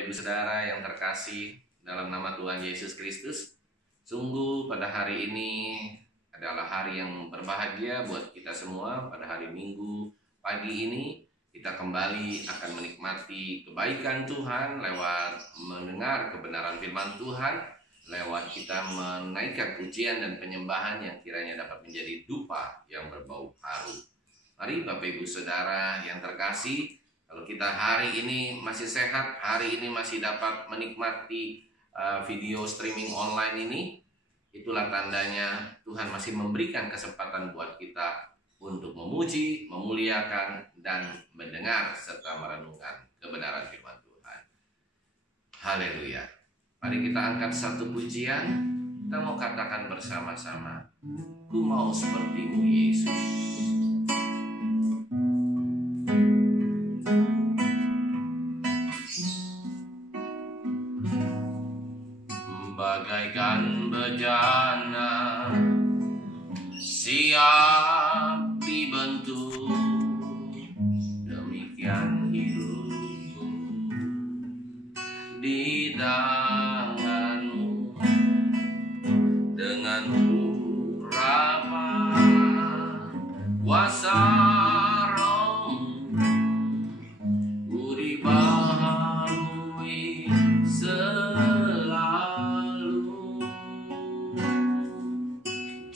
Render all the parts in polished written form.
Bapak Ibu Saudara yang terkasih dalam nama Tuhan Yesus Kristus, sungguh pada hari ini adalah hari yang berbahagia buat kita semua. Pada hari Minggu pagi ini kita kembali akan menikmati kebaikan Tuhan lewat mendengar kebenaran firman Tuhan, lewat kita menaikkan pujian dan penyembahan yang kiranya dapat menjadi dupa yang berbau harum. Mari Bapak Ibu Saudara yang terkasih, kalau kita hari ini masih sehat, hari ini masih dapat menikmati video streaming online ini, itulah tandanya Tuhan masih memberikan kesempatan buat kita untuk memuji, memuliakan, dan mendengar serta merenungkan kebenaran firman Tuhan. Haleluya. Mari kita angkat satu pujian, kita mau katakan bersama-sama, ku mau sepertimu Yesus. Bagaikan bejana siap dibentuk, demikian hidupku di tanganmu. Dengan urapan kuasa rohmu, ku dibaharui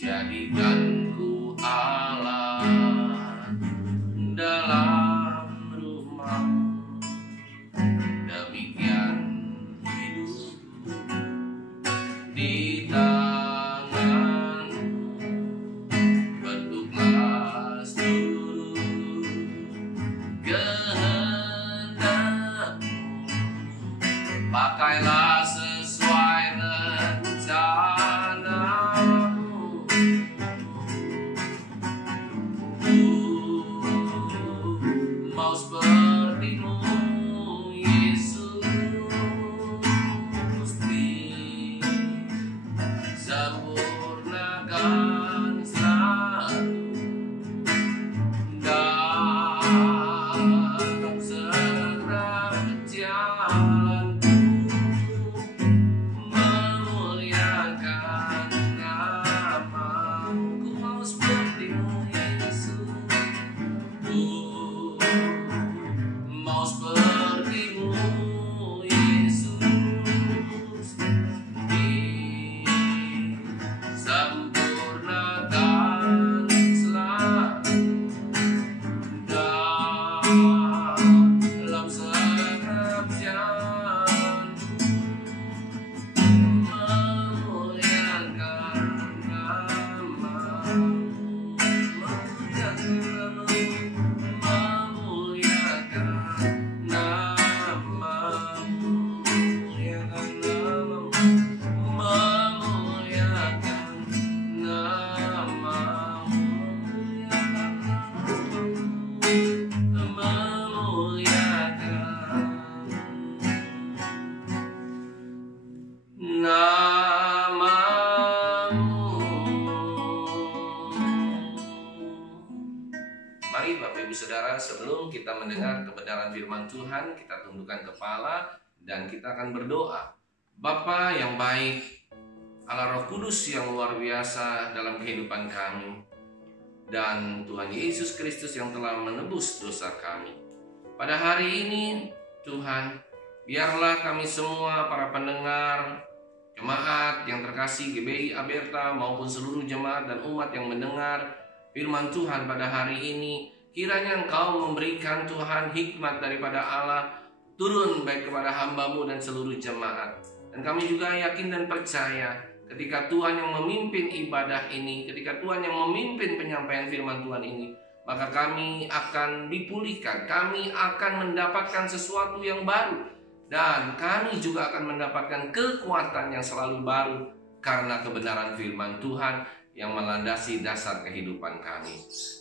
jadikanku Allah dalam rumahmu, demikian hidupku di tanganmu. Bentuklah seluruh kehendakmu, pakailah sesuai rencanamu. Mau sepertimu Yesus, sempurnakan selalu dalam segala jalanku, memuliakan namamu. Ku mau sepertimu Yesus, mau sepertimu Yesus, disempurnakan selalu dalam segenap jalanku, memuliakan namamu, Mari Bapak Ibu Saudara, sebelum kita mendengar kebenaran firman Tuhan, kita tundukkan kepala dan kita akan berdoa. Bapa yang baik, Allah Roh Kudus yang luar biasa dalam kehidupan kami, dan Tuhan Yesus Kristus yang telah menebus dosa kami. Pada hari ini Tuhan, biarlah kami semua para pendengar, jemaat yang terkasih GBI Aberta maupun seluruh jemaat dan umat yang mendengar firman Tuhan pada hari ini, kiranya Engkau memberikan Tuhan hikmat daripada Allah turun baik kepada hamba-Mu dan seluruh jemaat. Dan kami juga yakin dan percaya ketika Tuhan yang memimpin ibadah ini, ketika Tuhan yang memimpin penyampaian firman Tuhan ini, maka kami akan dipulihkan, kami akan mendapatkan sesuatu yang baru, dan kami juga akan mendapatkan kekuatan yang selalu baru karena kebenaran firman Tuhan yang melandasi dasar kehidupan kami.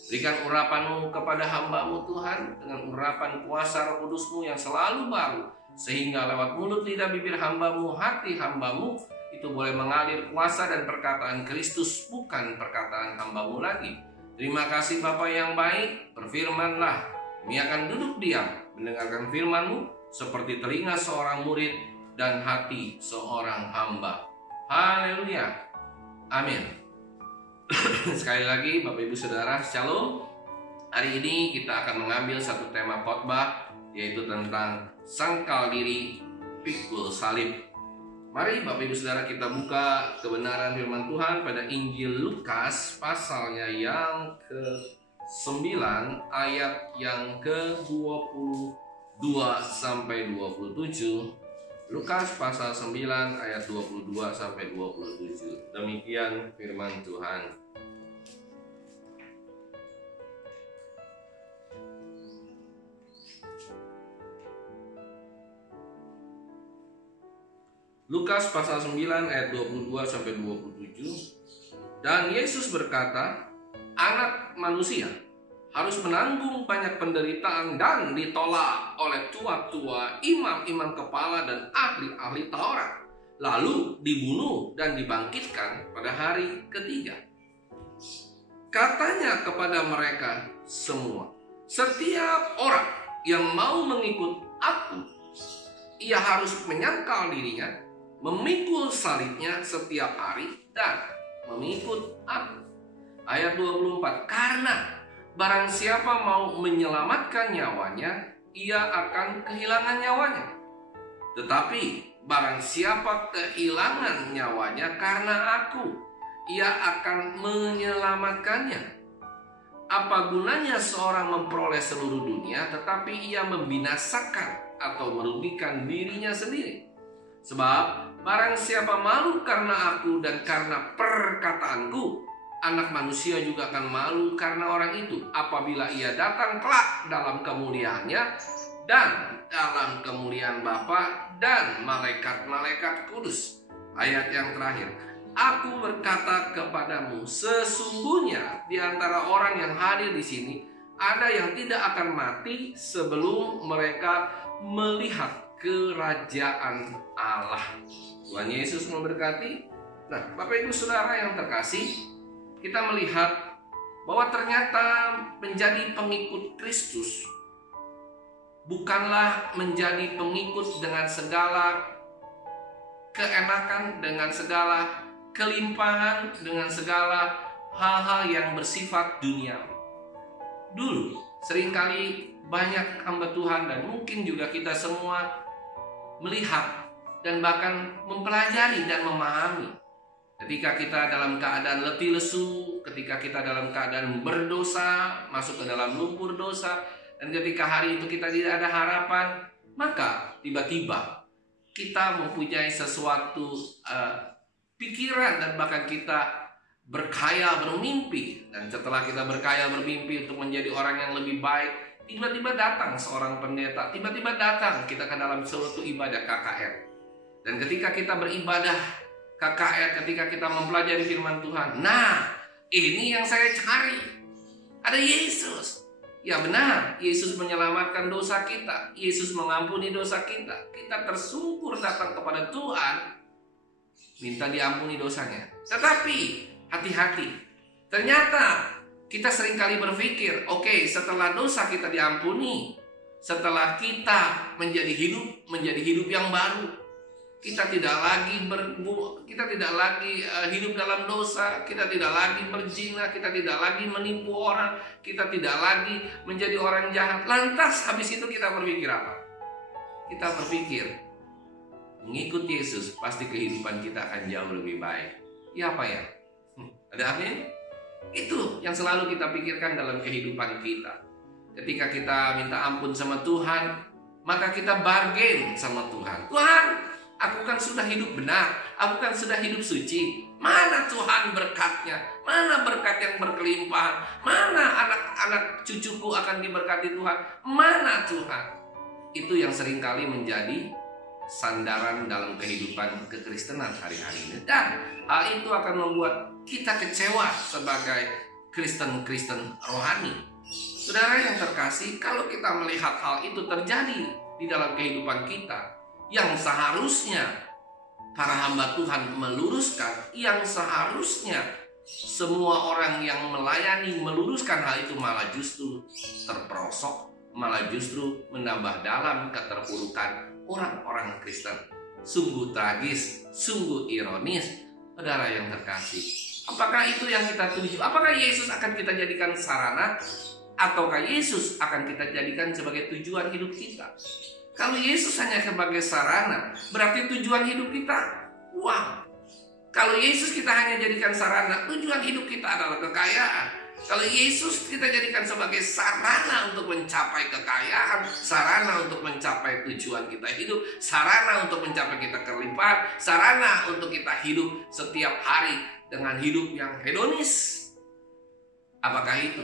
Berikan urapan-Mu kepada hamba-Mu Tuhan, dengan urapan kuasa Roh Kudus-Mu yang selalu baru, sehingga lewat mulut lidah bibir hamba-Mu, hati hamba-Mu itu boleh mengalir kuasa dan perkataan Kristus, bukan perkataan hamba-Mu lagi. Terima kasih Bapa yang baik, berfirman-Lah, kami akan duduk diam mendengarkan firman-Mu, seperti telinga seorang murid dan hati seorang hamba. Haleluya. Amin. Sekali lagi Bapak Ibu Saudara, Shalom. Hari ini kita akan mengambil satu tema khotbah, yaitu tentang sangkal diri, pikul salib. Mari Bapak Ibu Saudara kita buka kebenaran firman Tuhan pada Injil Lukas pasalnya yang ke-9 ayat yang ke-22 sampai 27. Lukas pasal 9 ayat 22 sampai 27. Demikian firman Tuhan. Lukas pasal 9 ayat 22 sampai 27. Dan Yesus berkata, Anak manusia harus menanggung banyak penderitaan dan ditolak oleh tua-tua, imam-imam kepala dan ahli-ahli Taurat, lalu dibunuh dan dibangkitkan pada hari ketiga. Katanya kepada mereka semua, setiap orang yang mau mengikut aku, ia harus menyangkal dirinya, memikul salibnya setiap hari dan mengikut aku. Ayat 24, karena barang siapa mau menyelamatkan nyawanya, ia akan kehilangan nyawanya. Tetapi barang siapa kehilangan nyawanya karena aku, ia akan menyelamatkannya. Apa gunanya seorang memperoleh seluruh dunia, tetapi ia membinasakan atau merugikan dirinya sendiri? Sebab barang siapa malu karena aku dan karena perkataanku, Anak manusia juga akan malu karena orang itu apabila ia datang kelak dalam kemuliaannya dan dalam kemuliaan Bapa dan malaikat-malaikat kudus. Ayat yang terakhir, aku berkata kepadamu, sesungguhnya di antara orang yang hadir di sini ada yang tidak akan mati sebelum mereka melihat kerajaan Allah. Tuhan Yesus memberkati. Nah, Bapak Ibu Saudara yang terkasih, kita melihat bahwa ternyata menjadi pengikut Kristus bukanlah menjadi pengikut dengan segala keenakan, dengan segala kelimpahan, dengan segala hal-hal yang bersifat duniawi. Dulu seringkali banyak hamba Tuhan dan mungkin juga kita semua melihat dan bahkan mempelajari dan memahami, ketika kita dalam keadaan letih lesu, ketika kita dalam keadaan berdosa, masuk ke dalam lumpur dosa, dan ketika hari itu kita tidak ada harapan, maka tiba-tiba kita mempunyai sesuatu pikiran dan bahkan kita berkhayal, bermimpi. Dan setelah kita berkhayal, bermimpi untuk menjadi orang yang lebih baik, tiba-tiba datang seorang pendeta, tiba-tiba datang kita ke dalam suatu ibadah KKR. Dan ketika kita beribadah KKR, ketika kita mempelajari firman Tuhan, nah ini yang saya cari, ada Yesus. Ya benar, Yesus menyelamatkan dosa kita, Yesus mengampuni dosa kita. Kita tersungkur datang kepada Tuhan, minta diampuni dosanya. Tetapi hati-hati, ternyata kita seringkali berpikir, oke, setelah dosa kita diampuni, setelah kita menjadi hidup yang baru, kita tidak lagi hidup dalam dosa, kita tidak lagi berzina, kita tidak lagi menipu orang, kita tidak lagi menjadi orang jahat. Lantas habis itu kita berpikir apa? Kita berpikir mengikut Yesus pasti kehidupan kita akan jauh lebih baik. Ya apa ya? Ada amin? Itu yang selalu kita pikirkan dalam kehidupan kita. Ketika kita minta ampun sama Tuhan, maka kita bargain sama Tuhan. Tuhan, aku kan sudah hidup benar, aku kan sudah hidup suci. Mana Tuhan berkatnya? Mana berkat yang berkelimpahan? Mana anak-anak cucuku akan diberkati Tuhan? Mana Tuhan? Itu yang seringkali menjadi sandaran dalam kehidupan kekristenan hari-hari ini. Dan hal itu akan membuat kita kecewa sebagai Kristen rohani. Saudara yang terkasih, kalau kita melihat hal itu terjadi di dalam kehidupan kita, yang seharusnya para hamba Tuhan meluruskan, yang seharusnya semua orang yang melayani meluruskan hal itu, malah justru terperosok, malah justru menambah dalam keterpurukan orang-orang Kristen. Sungguh tragis, sungguh ironis, saudara yang terkasih. Apakah itu yang kita tuju? Apakah Yesus akan kita jadikan sarana, ataukah Yesus akan kita jadikan sebagai tujuan hidup kita? Kalau Yesus hanya sebagai sarana, berarti tujuan hidup kita uang. Kalau Yesus kita hanya jadikan sarana, tujuan hidup kita adalah kekayaan. Kalau Yesus kita jadikan sebagai sarana untuk mencapai kekayaan, sarana untuk mencapai tujuan kita hidup, sarana untuk mencapai kita kelimpahan, sarana untuk kita hidup setiap hari dengan hidup yang hedonis. Apakah itu?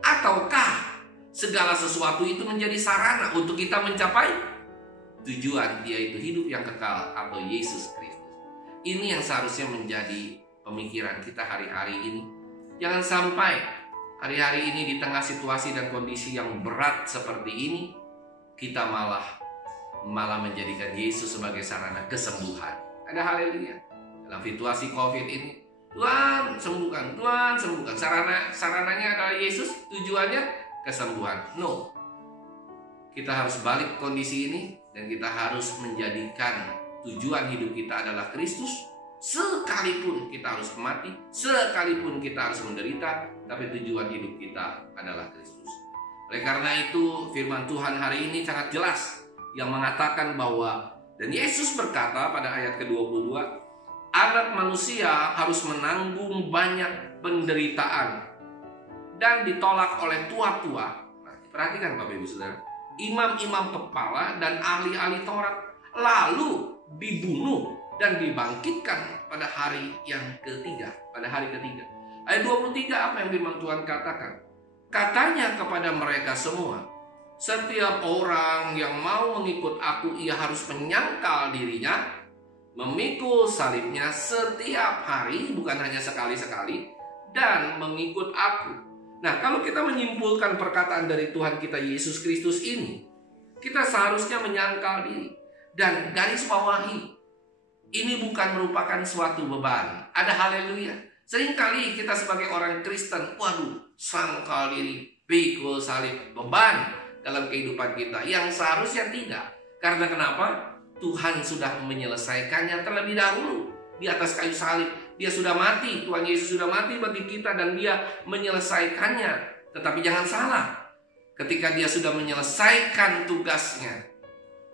Ataukah segala sesuatu itu menjadi sarana untuk kita mencapai tujuan, yaitu hidup yang kekal atau Yesus Kristus? Ini yang seharusnya menjadi pemikiran kita hari-hari ini. Jangan sampai hari-hari ini di tengah situasi dan kondisi yang berat seperti ini, kita malah menjadikan Yesus sebagai sarana kesembuhan. Ada haleluya. Dalam situasi COVID ini, Tuhan sembuhkan, Tuhan sembuhkan. Sarananya adalah Yesus, tujuannya kesembuhan. No. Kita harus balik kondisi ini dan kita harus menjadikan tujuan hidup kita adalah Kristus. Sekalipun kita harus mati, sekalipun kita harus menderita, tapi tujuan hidup kita adalah Kristus. Oleh karena itu, firman Tuhan hari ini sangat jelas yang mengatakan bahwa, dan Yesus berkata pada ayat ke-22, anak manusia harus menanggung banyak penderitaan dan ditolak oleh tua-tua. Nah, perhatikan Bapak Ibu Saudara, imam-imam kepala dan ahli-ahli Taurat, lalu dibunuh dan dibangkitkan pada hari yang ketiga. Pada hari ketiga. Ayat 23 apa yang firman Tuhan katakan? Katanya kepada mereka semua, setiap orang yang mau mengikut aku, ia harus menyangkal dirinya, memikul salibnya setiap hari, bukan hanya sekali-sekali, dan mengikut aku. Nah, kalau kita menyimpulkan perkataan dari Tuhan kita Yesus Kristus ini, kita seharusnya menyangkal diri dan garis bawahi. Ini bukan merupakan suatu beban. Ada haleluya. Seringkali kita sebagai orang Kristen, waduh, sangkal diri, pikul salib, beban dalam kehidupan kita. Yang seharusnya tidak. Karena kenapa? Tuhan sudah menyelesaikannya terlebih dahulu di atas kayu salib. Dia sudah mati, Tuhan Yesus sudah mati bagi kita dan dia menyelesaikannya. Tetapi jangan salah, ketika dia sudah menyelesaikan tugasnya,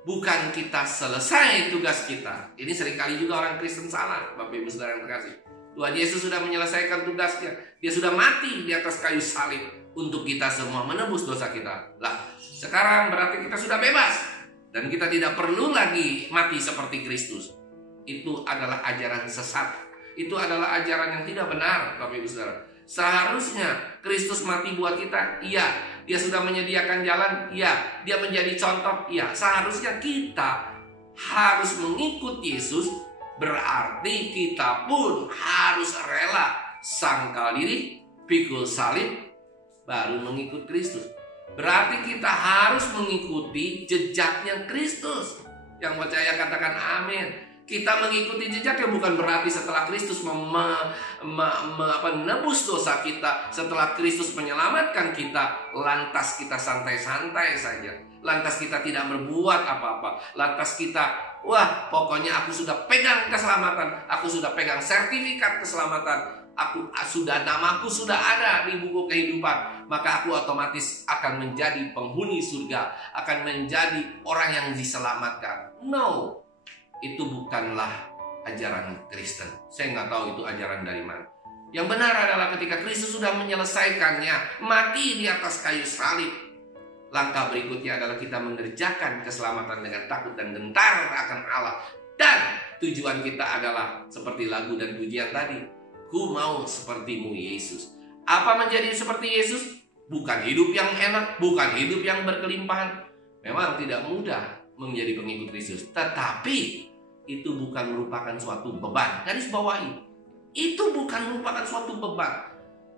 bukan kita selesai tugas kita. Ini seringkali juga orang Kristen salah, Bapak Ibu Saudara yang terkasih. Tuhan Yesus sudah menyelesaikan tugasnya. Dia sudah mati di atas kayu salib untuk kita semua, menebus dosa kita. Lah, sekarang berarti kita sudah bebas dan kita tidak perlu lagi mati seperti Kristus. Itu adalah ajaran sesat. Itu adalah ajaran yang tidak benar, Bapak Ibu Saudara. Seharusnya Kristus mati buat kita, iya. Dia sudah menyediakan jalan, iya. Dia menjadi contoh, iya. Seharusnya kita harus mengikut Yesus, berarti kita pun harus rela sangkal diri, pikul salib, baru mengikut Kristus. Berarti kita harus mengikuti jejaknya Kristus. Yang percaya katakan amin. Kita mengikuti jejaknya bukan berarti setelah Kristus menebus dosa kita, setelah Kristus menyelamatkan kita, lantas kita santai-santai saja. Lantas kita tidak berbuat apa-apa. Lantas kita, wah pokoknya aku sudah pegang keselamatan, aku sudah pegang sertifikat keselamatan, namaku sudah ada di buku kehidupan, maka aku otomatis akan menjadi penghuni surga, akan menjadi orang yang diselamatkan. No. Itu bukanlah ajaran Kristen. Saya nggak tahu itu ajaran dari mana. Yang benar adalah ketika Kristus sudah menyelesaikannya, mati di atas kayu salib, langkah berikutnya adalah kita mengerjakan keselamatan dengan takut dan gentar akan Allah. Dan tujuan kita adalah seperti lagu dan pujian tadi, ku mau sepertimu Yesus. Apa menjadi seperti Yesus? Bukan hidup yang enak, bukan hidup yang berkelimpahan. Memang tidak mudah menjadi pengikut Kristus, tetapi itu bukan merupakan suatu beban. Garis bawahi, itu bukan merupakan suatu beban.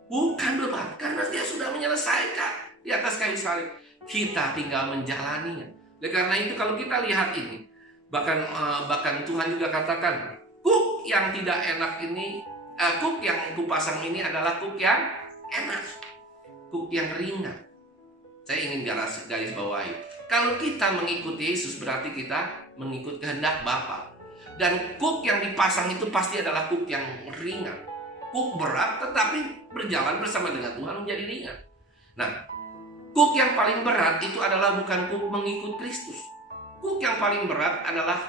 Bukan beban, karena dia sudah menyelesaikan di atas kayu salib. Kita tinggal menjalaninya. Oleh karena itu kalau kita lihat ini, bahkan Tuhan juga katakan, kuk yang tidak enak ini, kuk yang kupasang ini adalah kuk yang enak, kuk yang ringan. Saya ingin garis bawahi. Kalau kita mengikuti Yesus berarti kita mengikut kehendak Bapa. Dan kuk yang dipasang itu pasti adalah kuk yang ringan. Kuk berat tetapi berjalan bersama dengan Tuhan menjadi ringan. Nah, kuk yang paling berat itu adalah bukan kuk mengikut Kristus. Kuk yang paling berat adalah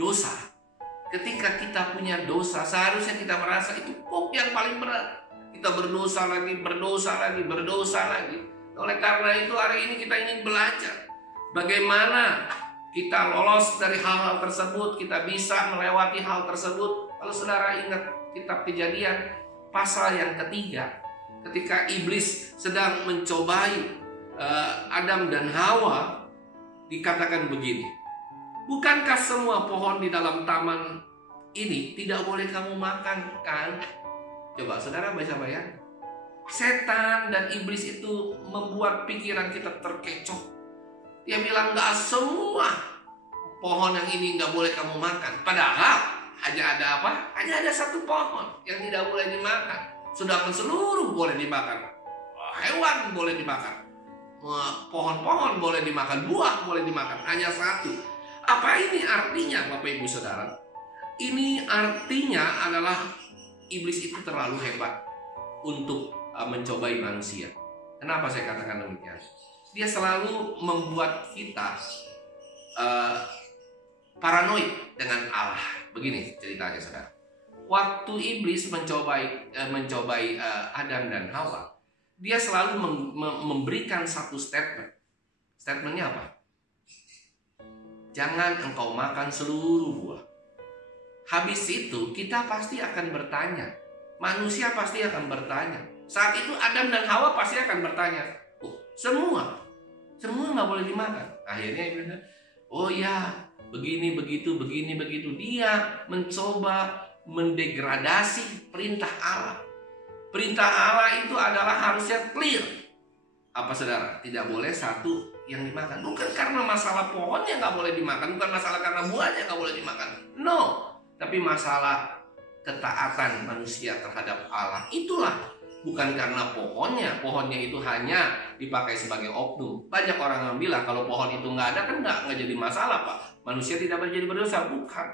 dosa. Ketika kita punya dosa, seharusnya kita merasa itu kuk yang paling berat. Kita berdosa lagi, berdosa lagi, berdosa lagi. Oleh karena itu hari ini kita ingin belajar bagaimana kita lolos dari hal-hal tersebut, kita bisa melewati hal tersebut. Kalau saudara ingat kitab Kejadian pasal yang ketiga, ketika iblis sedang mencobai Adam dan Hawa, dikatakan begini, bukankah semua pohon di dalam taman ini tidak boleh kamu makan kan? Coba saudara bisa bayangkan. Setan dan iblis itu membuat pikiran kita terkecoh. Dia bilang gak semua pohon yang ini gak boleh kamu makan. Padahal hanya ada apa? Hanya ada satu pohon yang tidak boleh dimakan. Sedangkan seluruh boleh dimakan. Hewan boleh dimakan. Pohon-pohon boleh dimakan. Buah boleh dimakan. Hanya satu. Apa ini artinya Bapak Ibu Saudara? Ini artinya adalah iblis itu terlalu hebat untuk mencobai manusia. Kenapa saya katakan demikian? Dia selalu membuat kita paranoid dengan Allah. Begini ceritanya saudara. Waktu iblis mencobai Adam dan Hawa, dia selalu memberikan satu statement. Statementnya apa? Jangan engkau makan seluruh buah. Habis itu kita pasti akan bertanya. Manusia pasti akan bertanya. Saat itu Adam dan Hawa pasti akan bertanya, semua nggak boleh dimakan. Akhirnya dia bilang, oh ya, begini begitu. Dia mencoba mendegradasi perintah Allah. Perintah Allah itu adalah harusnya clear. Apa saudara? Tidak boleh satu yang dimakan. Bukan karena masalah pohonnya nggak boleh dimakan, bukan masalah karena buahnya nggak boleh dimakan. No, tapi masalah ketaatan manusia terhadap Allah. Itulah. Bukan karena pohonnya itu hanya dipakai sebagai oknum. Banyak orang yang bilang kalau pohon itu nggak ada kan nggak jadi masalah Pak. Manusia tidak menjadi berdosa. Bukan.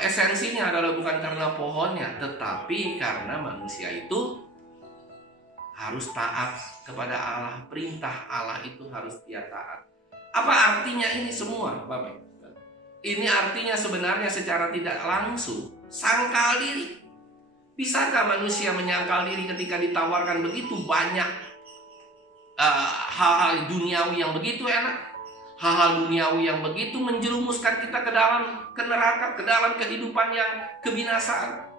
Esensinya adalah bukan karena pohonnya, tetapi karena manusia itu harus taat kepada Allah. Perintah Allah itu harus dia taat. Apa artinya ini semua Bapak? Ini artinya sebenarnya secara tidak langsung sangkal diri. Bisakah manusia menyangkal diri ketika ditawarkan begitu banyak hal-hal duniawi yang begitu enak? Hal-hal duniawi yang begitu menjerumuskan kita ke dalam neraka, ke dalam kehidupan yang kebinasaan.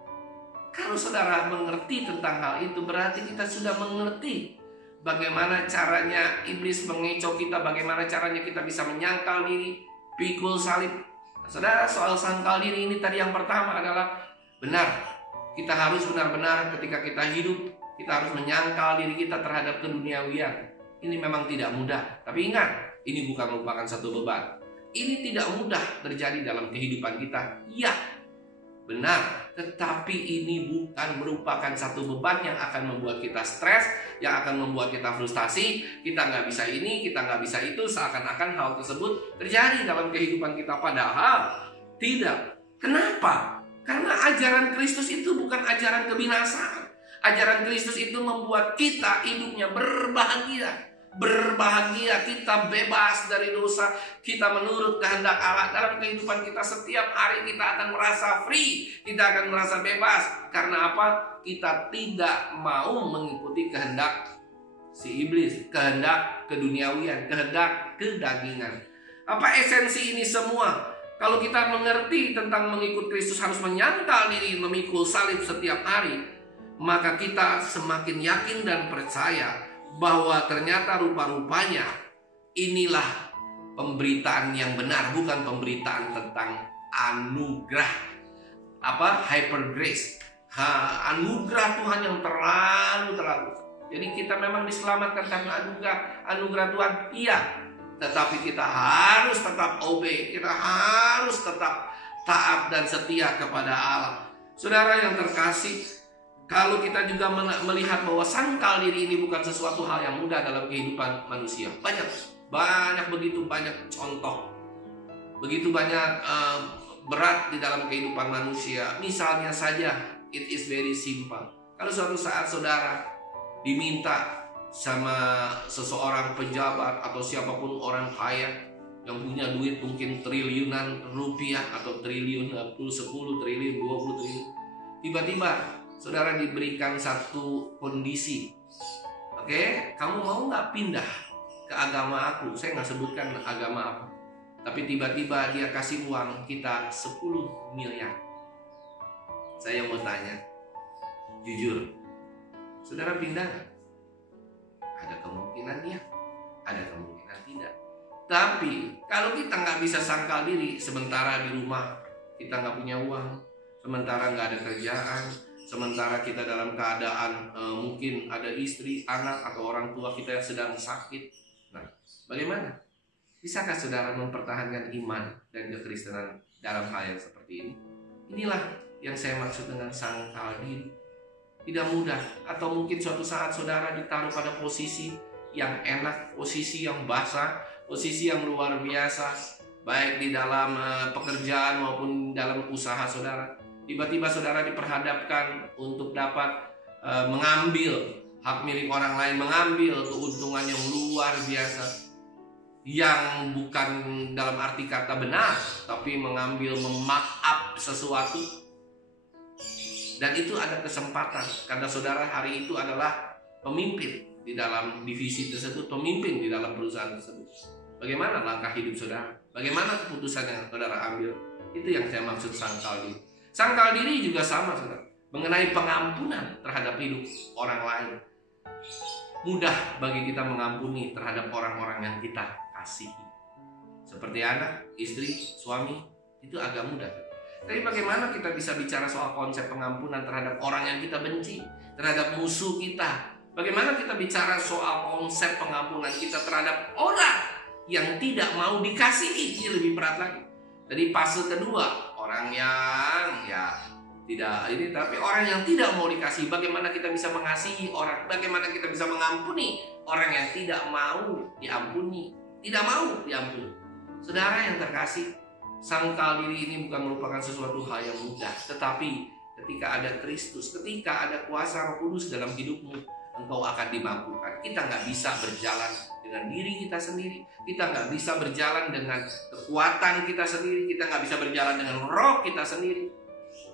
Kalau saudara mengerti tentang hal itu, berarti kita sudah mengerti bagaimana caranya iblis mengecoh kita, bagaimana caranya kita bisa menyangkal diri, pikul salib. Saudara, soal sangkal diri ini tadi yang pertama adalah benar. Kita harus benar-benar ketika kita hidup, kita harus menyangkal diri kita terhadap keduniawian. Ini memang tidak mudah. Tapi ingat, ini bukan merupakan satu beban. Ini tidak mudah terjadi dalam kehidupan kita. Iya, benar. Tetapi ini bukan merupakan satu beban yang akan membuat kita stres, yang akan membuat kita frustasi. Kita nggak bisa ini, kita nggak bisa itu. Seakan-akan hal tersebut terjadi dalam kehidupan kita. Padahal tidak. Kenapa? Karena ajaran Kristus itu bukan ajaran kebinasaan. Ajaran Kristus itu membuat kita hidupnya berbahagia. Berbahagia, kita bebas dari dosa. Kita menurut kehendak Allah dalam kehidupan kita. Setiap hari kita akan merasa free. Kita akan merasa bebas. Karena apa? Kita tidak mau mengikuti kehendak si iblis. Kehendak keduniawian, kehendak kedagingan. Apa esensi ini semua? Kalau kita mengerti tentang mengikut Kristus harus menyangkal diri, memikul salib setiap hari, maka kita semakin yakin dan percaya bahwa ternyata rupa-rupanya inilah pemberitaan yang benar, bukan pemberitaan tentang anugerah. Hyper grace. Anugerah Tuhan yang terlalu. Jadi kita memang diselamatkan karena anugerah Tuhan, iya. Tetapi kita harus tetap obey, kita harus tetap taat dan setia kepada Allah. Saudara yang terkasih, Kalau kita juga melihat bahwa sangkal diri ini bukan sesuatu hal yang mudah dalam kehidupan manusia. Banyak begitu banyak contoh. Begitu banyak berat di dalam kehidupan manusia. Misalnya saja, it is very simple. Kalau suatu saat saudara diminta sama seseorang pejabat atau siapapun orang kaya yang punya duit mungkin triliunan rupiah atau triliun 10 triliun, 20 triliun. Tiba-tiba saudara diberikan satu kondisi. Oke, kamu mau nggak pindah ke agama aku? Saya nggak sebutkan agama apa. Tapi tiba-tiba dia kasih uang kita 10 miliar. Saya mau tanya, jujur, saudara pindah nggak? Ada kemungkinan ya, ada kemungkinan tidak. Tapi kalau kita nggak bisa sangkal diri, sementara di rumah kita nggak punya uang, sementara nggak ada kerjaan, sementara kita dalam keadaan mungkin ada istri, anak, atau orang tua kita yang sedang sakit. Nah, bagaimana? Bisakah saudara mempertahankan iman dan kekristenan dalam hal yang seperti ini? Inilah yang saya maksud dengan sangkal diri. Tidak mudah. Atau mungkin suatu saat saudara ditaruh pada posisi yang enak, posisi yang basah, posisi yang luar biasa, baik di dalam pekerjaan maupun dalam usaha saudara. Tiba-tiba saudara diperhadapkan untuk dapat mengambil hak milik orang lain, mengambil keuntungan yang luar biasa, yang bukan dalam arti kata benar, tapi mengambil memarkup sesuatu. Dan itu ada kesempatan, karena saudara hari itu adalah pemimpin di dalam divisi tersebut, pemimpin di dalam perusahaan tersebut. Bagaimana langkah hidup saudara? Bagaimana keputusan yang saudara ambil? Itu yang saya maksud sangkal diri. Sangkal diri juga sama, saudara, mengenai pengampunan terhadap hidup orang lain. Mudah bagi kita mengampuni terhadap orang-orang yang kita kasihi, seperti anak, istri, suami. Itu agak mudah. Tapi bagaimana kita bisa bicara soal konsep pengampunan terhadap orang yang kita benci, terhadap musuh kita? Bagaimana kita bicara soal konsep pengampunan kita terhadap orang yang tidak mau dikasihi? Ini lebih berat lagi. Jadi fase kedua, orang yang tidak ini, tapi orang yang tidak mau dikasihi. Bagaimana kita bisa mengasihi orang? Bagaimana kita bisa mengampuni orang yang tidak mau diampuni? Tidak mau diampuni. Saudara yang terkasih, sangkal diri ini bukan merupakan sesuatu hal yang mudah. Tetapi ketika ada Kristus, ketika ada kuasa Roh Kudus dalam hidupmu, engkau akan dimampukan. Kita nggak bisa berjalan dengan diri kita sendiri. Kita nggak bisa berjalan dengan kekuatan kita sendiri. Kita nggak bisa berjalan dengan roh kita sendiri.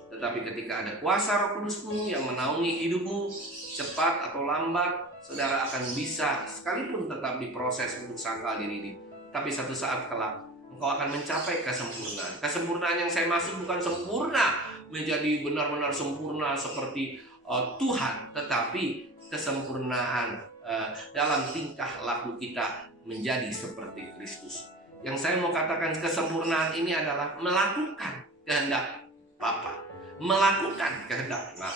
Tetapi ketika ada kuasa Roh Kudusmu yang menaungi hidupmu, cepat atau lambat, saudara akan bisa, sekalipun tetap diproses untuk sangkal diri ini, tapi satu saat kelak engkau akan mencapai kesempurnaan. Kesempurnaan yang saya maksud bukan sempurna menjadi benar-benar sempurna seperti Tuhan, tetapi kesempurnaan dalam tingkah laku kita menjadi seperti Kristus. Yang saya mau katakan, kesempurnaan ini adalah melakukan kehendak Bapa, melakukan kehendak Bapa.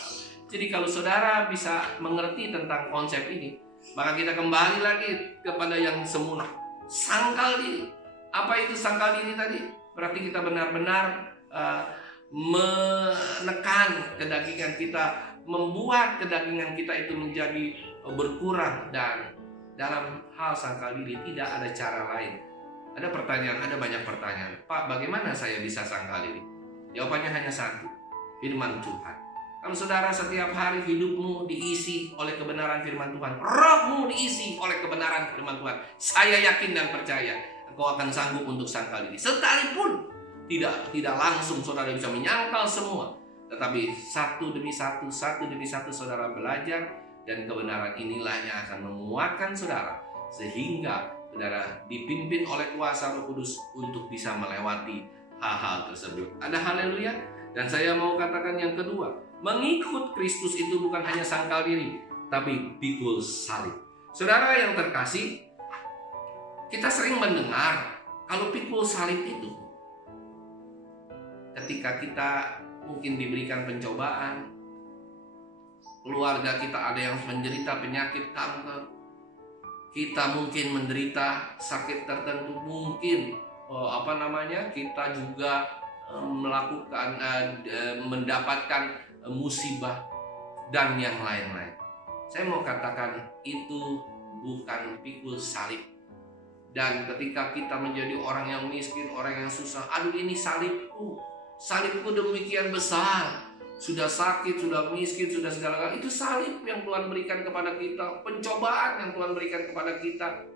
Jadi kalau saudara bisa mengerti tentang konsep ini, maka kita kembali lagi kepada yang semula, sangkal diri. Apa itu sangkal diri tadi? Berarti kita benar-benar menekan kedagingan kita, membuat kedagingan kita itu menjadi berkurang. Dan dalam hal sangkal diri tidak ada cara lain. Ada pertanyaan, ada banyak pertanyaan. Pak, bagaimana saya bisa sangkal diri? Jawabannya hanya satu, firman Tuhan. Kalau saudara setiap hari hidupmu diisi oleh kebenaran firman Tuhan, rohmu diisi oleh kebenaran firman Tuhan, saya yakin dan percaya engkau akan sanggup untuk sangkal diri. Sekalipun tidak langsung saudara bisa menyangkal semua, tetapi satu demi satu saudara belajar, dan kebenaran inilah yang akan menguatkan saudara sehingga saudara dipimpin oleh kuasa Roh Kudus untuk bisa melewati hal-hal tersebut. Ada haleluya. Dan saya mau katakan yang kedua, mengikut Kristus itu bukan hanya sangkal diri, tapi pikul salib. Saudara yang terkasih, kita sering mendengar kalau pikul salib itu ketika kita mungkin diberikan pencobaan, keluarga kita ada yang menderita penyakit kanker, kita mungkin menderita sakit tertentu, mungkin kita juga mendapatkan musibah, dan yang lain-lain. Saya mau katakan itu bukan pikul salib. Dan ketika kita menjadi orang yang miskin, orang yang susah, aduh ini salibku demikian besar, sudah sakit, sudah miskin, sudah segala-galanya. Itu salib yang Tuhan berikan kepada kita, pencobaan yang Tuhan berikan kepada kita.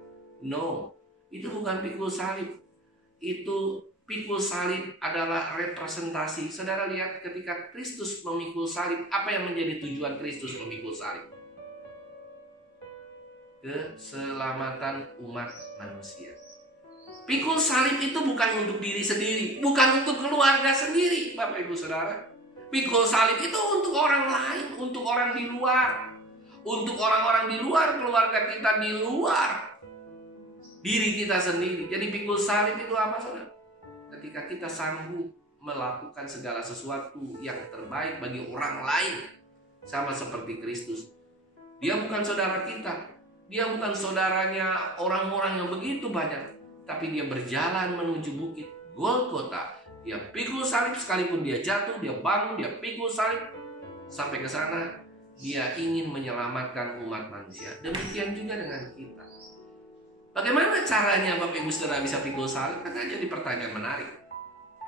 No, itu bukan pikul salib. Itu pikul salib adalah representasi. Saudara lihat ketika Kristus memikul salib, apa yang menjadi tujuan Kristus memikul salib? Keselamatan umat manusia. Pikul salib itu bukan untuk diri sendiri, bukan untuk keluarga sendiri, Bapak Ibu Saudara. Pikul salib itu untuk orang lain, untuk orang di luar, untuk orang-orang di luar, keluarga kita di luar, diri kita sendiri. Jadi pikul salib itu apa, Saudara? Ketika kita sanggup melakukan segala sesuatu yang terbaik bagi orang lain, sama seperti Kristus. Dia bukan saudara kita. Dia bukan saudaranya orang-orang yang begitu banyak, tapi dia berjalan menuju bukit Golgota. Dia pikul salib, sekalipun dia jatuh, dia bangun, dia pikul salib. Sampai ke sana, dia ingin menyelamatkan umat manusia. Demikian juga dengan kita. Bagaimana caranya Bapak Ibu Saudara bisa pikul salib? Kan jadi pertanyaan menarik.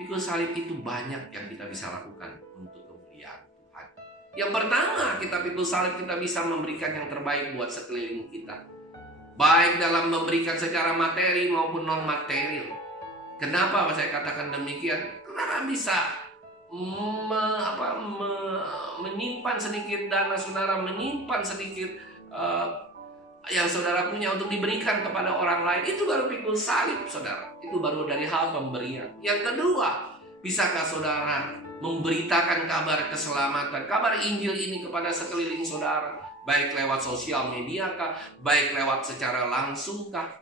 Pikul salib itu banyak yang kita bisa lakukan untuk kemuliaan Tuhan. Yang pertama, kita pikul salib, kita bisa memberikan yang terbaik buat sekeliling kita. Baik dalam memberikan secara materi maupun non material. Kenapa saya katakan demikian? Karena bisa menyimpan sedikit dana saudara, menyimpan sedikit yang saudara punya untuk diberikan kepada orang lain. Itu baru pikul salib, saudara. Itu baru dari hal pemberian. Yang kedua, bisakah saudara memberitakan kabar keselamatan, kabar Injil ini kepada sekeliling saudara, baik lewat sosial media kah, baik lewat secara langsung kah?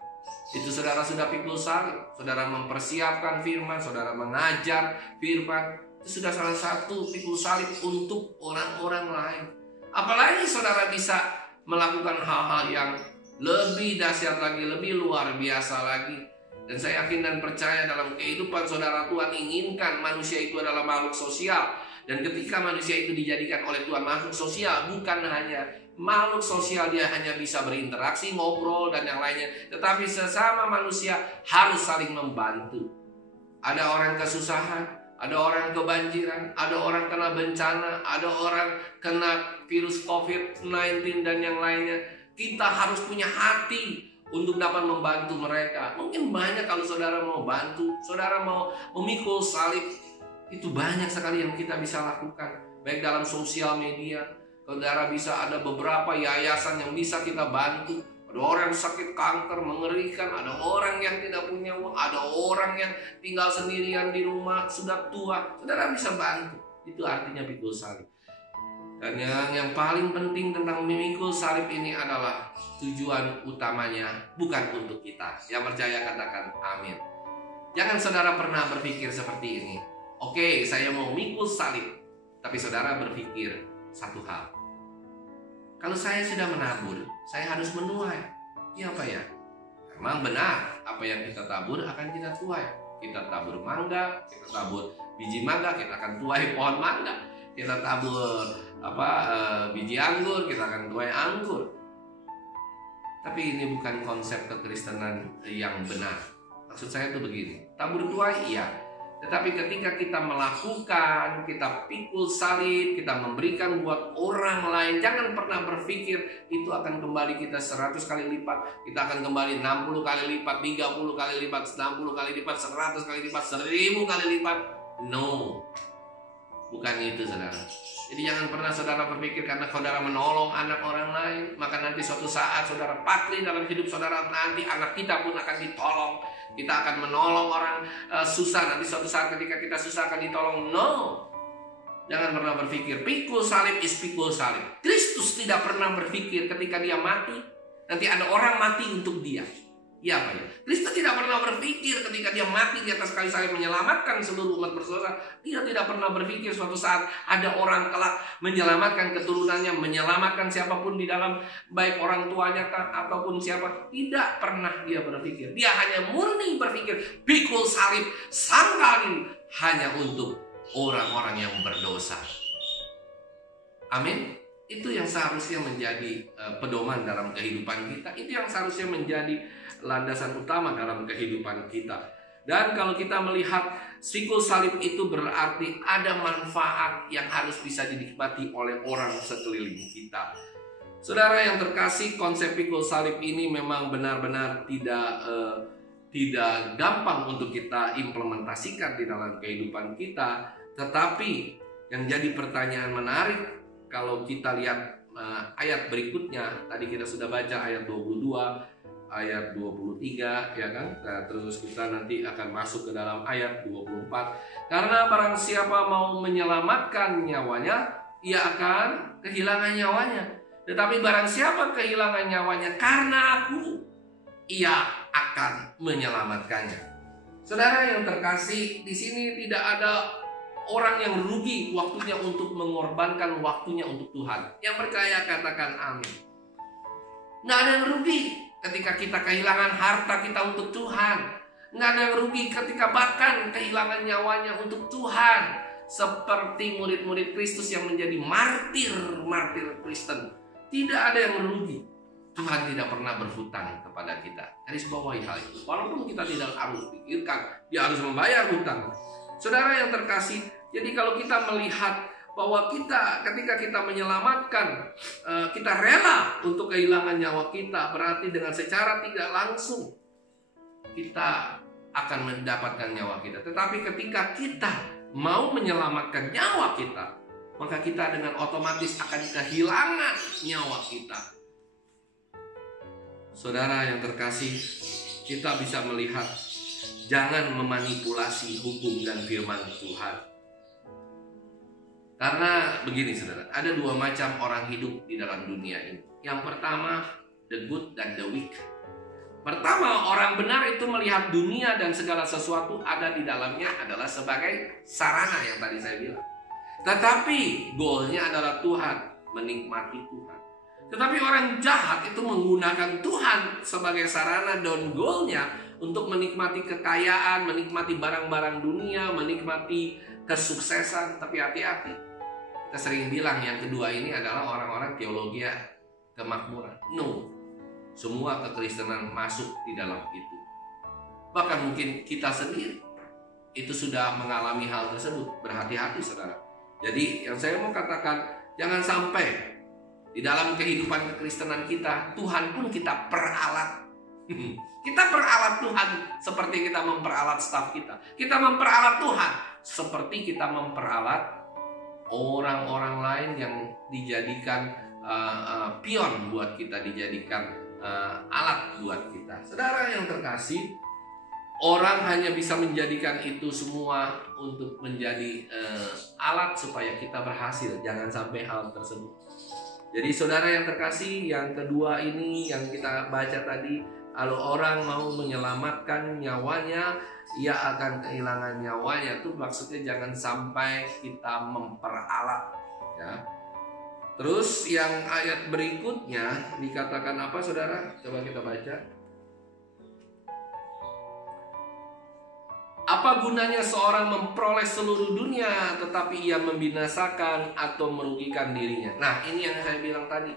Itu saudara sudah pikul salib. Saudara mempersiapkan firman, saudara mengajar firman. Itu sudah salah satu pikul salib untuk orang-orang lain. Apalagi saudara bisa melakukan hal-hal yang lebih dahsyat lagi, lebih luar biasa lagi. Dan saya yakin dan percaya dalam kehidupan saudara, Tuhan inginkan manusia itu adalah makhluk sosial. Dan ketika manusia itu dijadikan oleh Tuhan makhluk sosial, bukan hanya makhluk sosial, dia hanya bisa berinteraksi, ngobrol, dan yang lainnya. Tetapi sesama manusia harus saling membantu. Ada orang kesusahan, ada orang kebanjiran, ada orang kena bencana, ada orang kena virus COVID-19 dan yang lainnya. Kita harus punya hati untuk dapat membantu mereka. Mungkin banyak kalau saudara mau bantu, saudara mau memikul salib, itu banyak sekali yang kita bisa lakukan. Baik dalam sosial media, saudara bisa ada beberapa yayasan yang bisa kita bantu. Ada orang yang sakit kanker mengerikan, ada orang yang tidak punya uang, ada orang yang tinggal sendirian di rumah, sudah tua. Saudara bisa bantu. Itu artinya pikul salib. Dan yang paling penting tentang memikul salib ini adalah tujuan utamanya bukan untuk kita. Yang percaya katakan amin. Jangan saudara pernah berpikir seperti ini. Oke, saya mau mikul salib. Tapi saudara berpikir satu hal. Kalau saya sudah menabur, saya harus menuai. Ya apa ya? Memang benar, apa yang kita tabur akan kita tuai. Kita tabur mangga, kita tabur biji mangga, kita akan tuai pohon mangga. Kita tabur biji anggur, kita akan tuai anggur. Tapi ini bukan konsep kekristenan yang benar. Maksud saya itu begini, tabur tuai iya, tetapi ketika kita melakukan, kita pikul salib, kita memberikan buat orang lain, jangan pernah berpikir itu akan kembali kita 100 kali lipat, kita akan kembali 60 kali lipat, 30 kali lipat, 60 kali lipat, 100 kali lipat, 1000 kali lipat. No, bukan itu saudara. Jadi jangan pernah saudara berpikir karena saudara menolong anak orang lain, maka nanti suatu saat saudara patuhi dalam hidup saudara, nanti anak kita pun akan ditolong. Kita akan menolong orang susah, nanti suatu saat ketika kita susah akan ditolong. No, jangan pernah berpikir pikul salib is pikul salib. Kristus tidak pernah berpikir ketika dia mati nanti ada orang mati untuk dia. Ya apa ya? Kristus tidak pernah berpikir ketika dia mati di atas kayu salib menyelamatkan seluruh umat berdosa. Dia tidak pernah berpikir suatu saat ada orang kelak menyelamatkan keturunannya, menyelamatkan siapapun di dalam, baik orang tuanya ataupun siapa. Tidak pernah dia berpikir. Dia hanya murni berpikir pikul salib sangkali hanya untuk orang-orang yang berdosa. Amin. Itu yang seharusnya menjadi pedoman dalam kehidupan kita. Itu yang seharusnya menjadi landasan utama dalam kehidupan kita. Dan kalau kita melihat pikul salib itu berarti ada manfaat yang harus bisa dinikmati oleh orang sekeliling kita. Saudara yang terkasih, konsep pikul salib ini memang benar-benar tidak gampang untuk kita implementasikan di dalam kehidupan kita. Tetapi yang jadi pertanyaan menarik, kalau kita lihat ayat berikutnya, tadi kita sudah baca ayat 22, ayat 23, ya kan? Nah, terus kita nanti akan masuk ke dalam ayat 24. Karena barang siapa mau menyelamatkan nyawanya, ia akan kehilangan nyawanya. Tetapi barang siapa kehilangan nyawanya karena aku, ia akan menyelamatkannya. Saudara yang terkasih, di sini tidak ada orang yang rugi waktunya untuk mengorbankan waktunya untuk Tuhan. Yang percaya katakan amin. Nggak ada yang rugi ketika kita kehilangan harta kita untuk Tuhan. Nggak ada yang rugi ketika bahkan kehilangan nyawanya untuk Tuhan. Seperti murid-murid Kristus yang menjadi martir Kristen. Tidak ada yang merugi. Tuhan tidak pernah berhutang kepada kita. Garis bawahi hal itu. Walaupun kita tidak harus pikirkan, dia harus membayar hutang. Saudara yang terkasih, jadi kalau kita melihat bahwa kita ketika kita menyelamatkan, kita rela untuk kehilangan nyawa kita, berarti dengan secara tidak langsung kita akan mendapatkan nyawa kita. Tetapi ketika kita mau menyelamatkan nyawa kita, maka kita dengan otomatis akan kehilangan nyawa kita. Saudara yang terkasih, kita bisa melihat, jangan memanipulasi hukum dan firman Tuhan. Karena begini saudara, ada dua macam orang hidup di dalam dunia ini. Yang pertama, the good dan the weak. Pertama, orang benar itu melihat dunia dan segala sesuatu ada di dalamnya adalah sebagai sarana yang tadi saya bilang. Tetapi goalnya adalah Tuhan, menikmati Tuhan. Tetapi orang jahat itu menggunakan Tuhan sebagai sarana dan goalnya untuk menikmati kekayaan, menikmati barang-barang dunia, menikmati kesuksesan. Tapi hati-hati, kita sering bilang yang kedua ini adalah orang-orang teologi kemakmuran. No, semua kekristenan masuk di dalam itu. Bahkan mungkin kita sendiri itu sudah mengalami hal tersebut. Berhati-hati saudara. Jadi yang saya mau katakan, jangan sampai di dalam kehidupan kekristenan kita, Tuhan pun kita peralat. Kita peralat Tuhan seperti kita memperalat staf kita. Kita memperalat Tuhan seperti kita memperalat orang-orang lain yang dijadikan pion buat kita, dijadikan alat buat kita. Saudara yang terkasih, orang hanya bisa menjadikan itu semua untuk menjadi alat supaya kita berhasil. Jangan sampai hal tersebut. Jadi saudara yang terkasih, yang kedua ini yang kita baca tadi, kalau orang mau menyelamatkan nyawanya, ia akan kehilangan nyawanya. Itu maksudnya jangan sampai kita memperalat, ya. Terus yang ayat berikutnya dikatakan apa saudara? Coba kita baca. Apa gunanya seorang memperoleh seluruh dunia tetapi ia membinasakan atau merugikan dirinya? Nah, ini yang saya bilang tadi.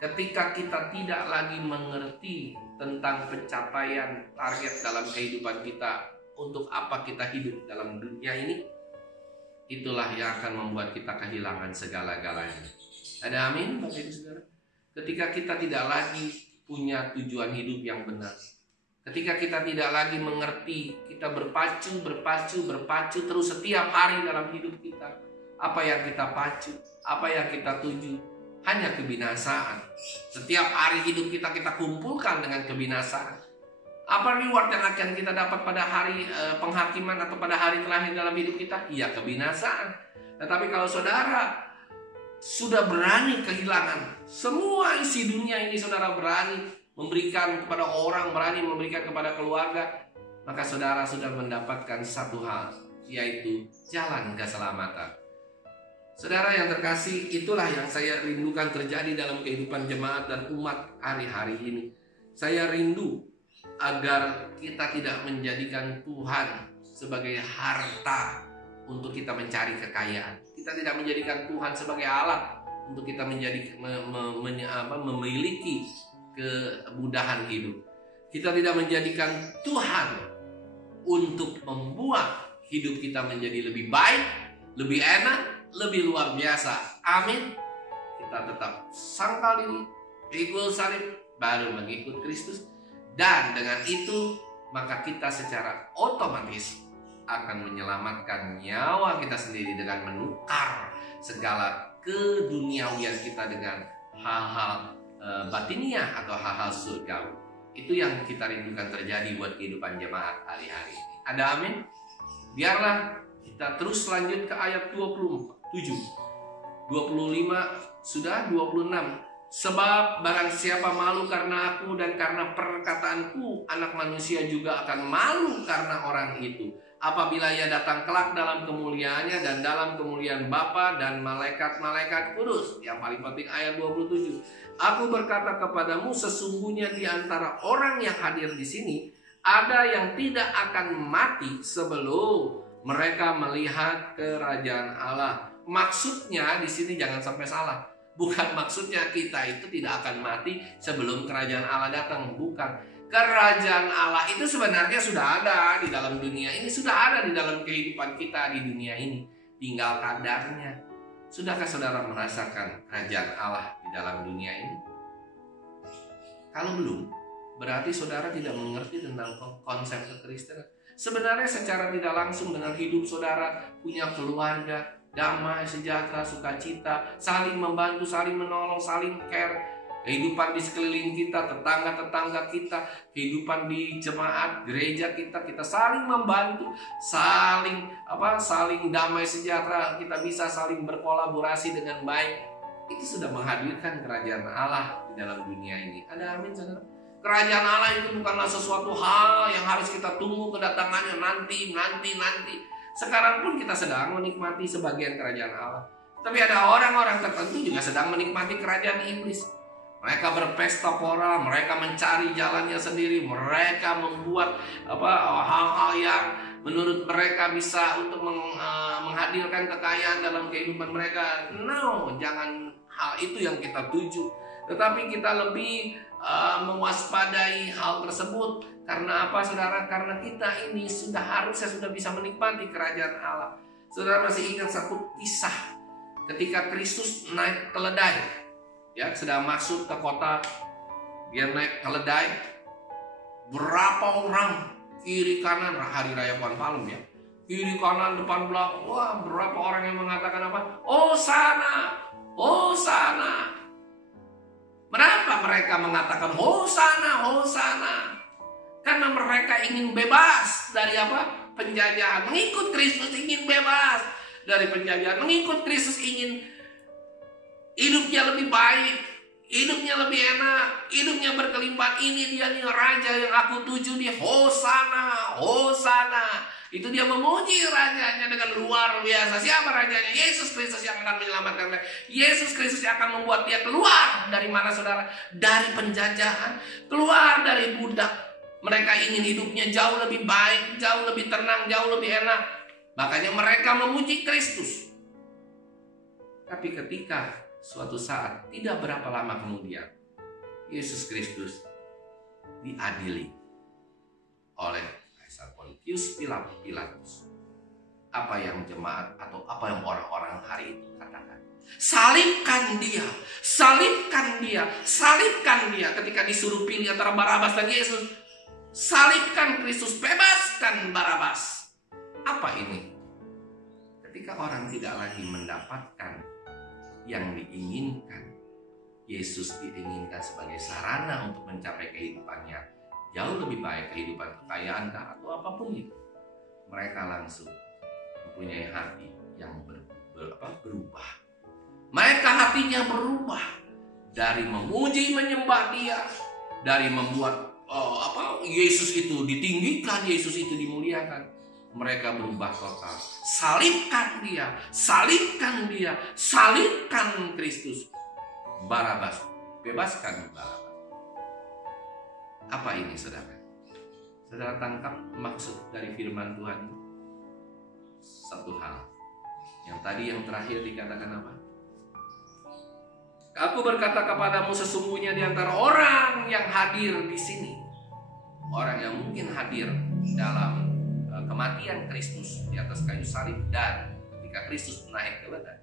Ketika kita tidak lagi mengerti tentang pencapaian target dalam kehidupan kita, untuk apa kita hidup dalam dunia ini, itulah yang akan membuat kita kehilangan segala-galanya. Ada amin, Bapak Ibu Saudara? Ketika kita tidak lagi punya tujuan hidup yang benar, ketika kita tidak lagi mengerti, kita berpacu terus setiap hari dalam hidup kita. Apa yang kita pacu, apa yang kita tuju, hanya kebinasaan. Setiap hari hidup kita kumpulkan dengan kebinasaan. Apa reward yang akan kita dapat pada hari penghakiman atau pada hari terakhir dalam hidup kita? Iya, kebinasaan. Tetapi kalau saudara sudah berani kehilangan semua isi dunia ini, saudara berani memberikan kepada orang, berani memberikan kepada keluarga, maka saudara sudah mendapatkan satu hal, yaitu jalan keselamatan. Saudara yang terkasih, itulah yang saya rindukan terjadi dalam kehidupan jemaat dan umat hari-hari ini. Saya rindu agar kita tidak menjadikan Tuhan sebagai harta untuk kita mencari kekayaan. Kita tidak menjadikan Tuhan sebagai alat untuk kita memiliki kemudahan hidup. Kita tidak menjadikan Tuhan untuk membuat hidup kita menjadi lebih baik, lebih enak, lebih luar biasa. Amin. Kita tetap sangkal diri, pikul salib, baru mengikut Kristus. Dan dengan itu maka kita secara otomatis akan menyelamatkan nyawa kita sendiri dengan menukar segala keduniawian kita dengan hal-hal batiniah atau hal-hal surgawi. Itu yang kita rindukan terjadi buat kehidupan jemaat hari-hari ini. Ada amin? Biarlah kita terus lanjut ke ayat 27, 25, sudah 26. Sebab barang siapa malu karena aku dan karena perkataanku, anak manusia juga akan malu karena orang itu. Apabila ia datang kelak dalam kemuliaannya dan dalam kemuliaan Bapa dan malaikat-malaikat kudus. Yang paling penting ayat 27. Aku berkata kepadamu, sesungguhnya di antara orang yang hadir di sini ada yang tidak akan mati sebelum mereka melihat kerajaan Allah. Maksudnya di sini jangan sampai salah. Bukan maksudnya kita itu tidak akan mati sebelum kerajaan Allah datang. Bukan. Kerajaan Allah itu sebenarnya sudah ada di dalam dunia ini. Sudah ada di dalam kehidupan kita di dunia ini. Tinggal kadarnya. Sudahkah saudara merasakan kerajaan Allah di dalam dunia ini? Kalau belum, berarti saudara tidak mengerti tentang konsep kekristenan. Sebenarnya secara tidak langsung dengan hidup saudara punya keluarga, damai, sejahtera, sukacita, saling membantu, saling menolong, saling care. Kehidupan di sekeliling kita, tetangga-tetangga kita, kehidupan di jemaat, gereja kita saling membantu, saling damai, sejahtera, kita bisa saling berkolaborasi dengan baik. Itu sudah menghadirkan kerajaan Allah di dalam dunia ini. Ada amin, saudara? Kerajaan Allah itu bukanlah sesuatu hal yang harus kita tunggu kedatangannya nanti. Sekarang pun kita sedang menikmati sebagian kerajaan Allah. Tapi ada orang-orang tertentu juga sedang menikmati kerajaan iblis. Mereka berpesta pora, mereka mencari jalannya sendiri, mereka membuat hal-hal yang menurut mereka bisa untuk menghadirkan kekayaan dalam kehidupan mereka. No, jangan hal itu yang kita tuju. Tetapi kita lebih mewaspadai hal tersebut. Karena apa, saudara? Karena kita ini harusnya sudah bisa menikmati kerajaan Allah. Saudara masih ingat satu kisah ketika Kristus naik keledai, sedang masuk ke kota, dia naik keledai. Berapa orang kiri kanan, hari raya Puan Palem kiri kanan depan belakang, berapa orang yang mengatakan apa? Hosana, Hosana. Kenapa mereka mengatakan Hosana, Hosana? Karena mereka ingin bebas dari penjajahan. Mengikut Kristus ingin bebas dari penjajahan. Mengikut Kristus ingin hidupnya lebih baik, hidupnya lebih enak, hidupnya berkelimpahan. Ini dia nih raja yang aku tuju nih. Hosana, Hosana. Itu dia memuji rajanya dengan luar biasa. Siapa rajanya? Yesus Kristus yang akan menyelamatkan mereka. Yesus Kristus yang akan membuat dia keluar dari mana, saudara? Dari penjajahan, keluar dari budak. Mereka ingin hidupnya jauh lebih baik, jauh lebih tenang, jauh lebih enak. Makanya mereka memuji Kristus. Tapi ketika suatu saat, tidak berapa lama kemudian, Yesus Kristus diadili oleh Pontius Pilatus. Apa yang jemaat atau apa yang orang-orang hari itu katakan? Salibkan dia, salibkan dia, salibkan dia. Ketika disuruh pilih antara Barabas dan Yesus, salibkan Kristus, bebaskan Barabas. Apa ini? Ketika orang tidak lagi mendapatkan yang diinginkan, Yesus diinginkan sebagai sarana untuk mencapai kehidupannya jauh lebih baik, kehidupan kekayaan atau apapun itu, mereka langsung mempunyai hati yang berubah. Mereka hatinya berubah dari memuji menyembah dia, dari membuat Yesus itu ditinggikan, Yesus itu dimuliakan. Mereka berubah total. Salibkan dia, salibkan dia, salibkan Kristus. Barabas, bebaskan Barabas. Apa ini, saudara? Saudara tangkap maksud dari firman Tuhan? Satu hal. Yang tadi yang terakhir dikatakan apa? Aku berkata kepadamu, sesungguhnya di antara orang yang hadir di sini, orang yang mungkin hadir dalam kematian Kristus di atas kayu salib dan ketika Kristus naik ke badan,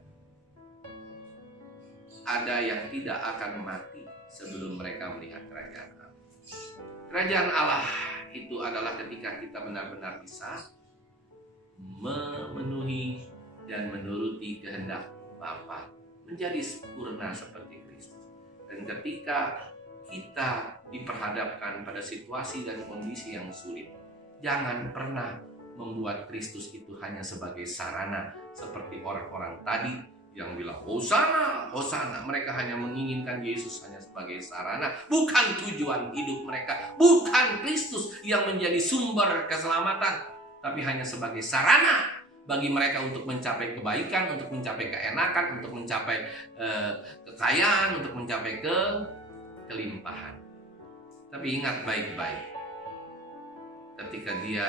ada yang tidak akan mati sebelum mereka melihat kerajaan Allah. Kerajaan Allah itu adalah ketika kita benar-benar bisa memenuhi dan menuruti kehendak Bapa, menjadi sempurna seperti Kristus. Dan ketika kita diperhadapkan pada situasi dan kondisi yang sulit, jangan pernah membuat Kristus itu hanya sebagai sarana seperti orang-orang tadi yang bilang Hosana, Hosana. Mereka hanya menginginkan Yesus hanya sebagai sarana, bukan tujuan hidup mereka, bukan Kristus yang menjadi sumber keselamatan, tapi hanya sebagai sarana bagi mereka untuk mencapai kebaikan, untuk mencapai keenakan, untuk mencapai kekayaan, untuk mencapai kelimpahan. Tapi ingat baik-baik, ketika dia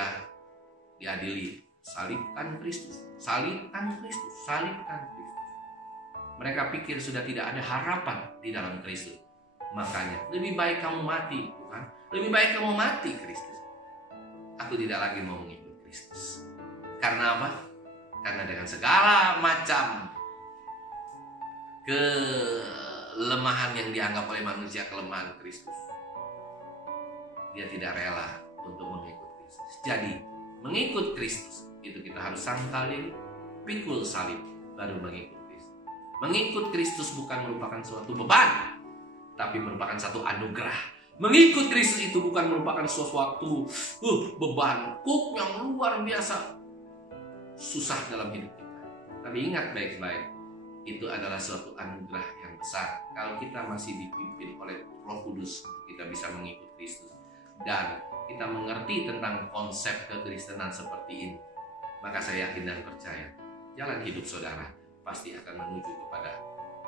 diadili, salibkan Kristus, salibkan Kristus, salibkan Kristus. Mereka pikir sudah tidak ada harapan di dalam Kristus. Makanya lebih baik kamu mati, Tuhan. Lebih baik kamu mati, Kristus. Aku tidak lagi mau mengikut Kristus. Karena apa? Karena dengan segala macam kelemahan yang dianggap oleh manusia kelemahan Kristus, dia tidak rela untuk mengikut Kristus. Jadi mengikut Kristus itu kita harus sangkal diri, pikul salib, baru mengikut Kristus. Mengikut Kristus bukan merupakan suatu beban, tapi merupakan satu anugerah. Mengikut Kristus itu bukan merupakan sesuatu beban yang luar biasa susah dalam hidup kita. Tapi ingat baik-baik, itu adalah suatu anugerah yang besar kalau kita masih dipimpin oleh Roh Kudus, kita bisa mengikut Kristus dan kita mengerti tentang konsep kekristenan seperti ini. Maka saya yakin dan percaya jalan hidup saudara pasti akan menuju kepada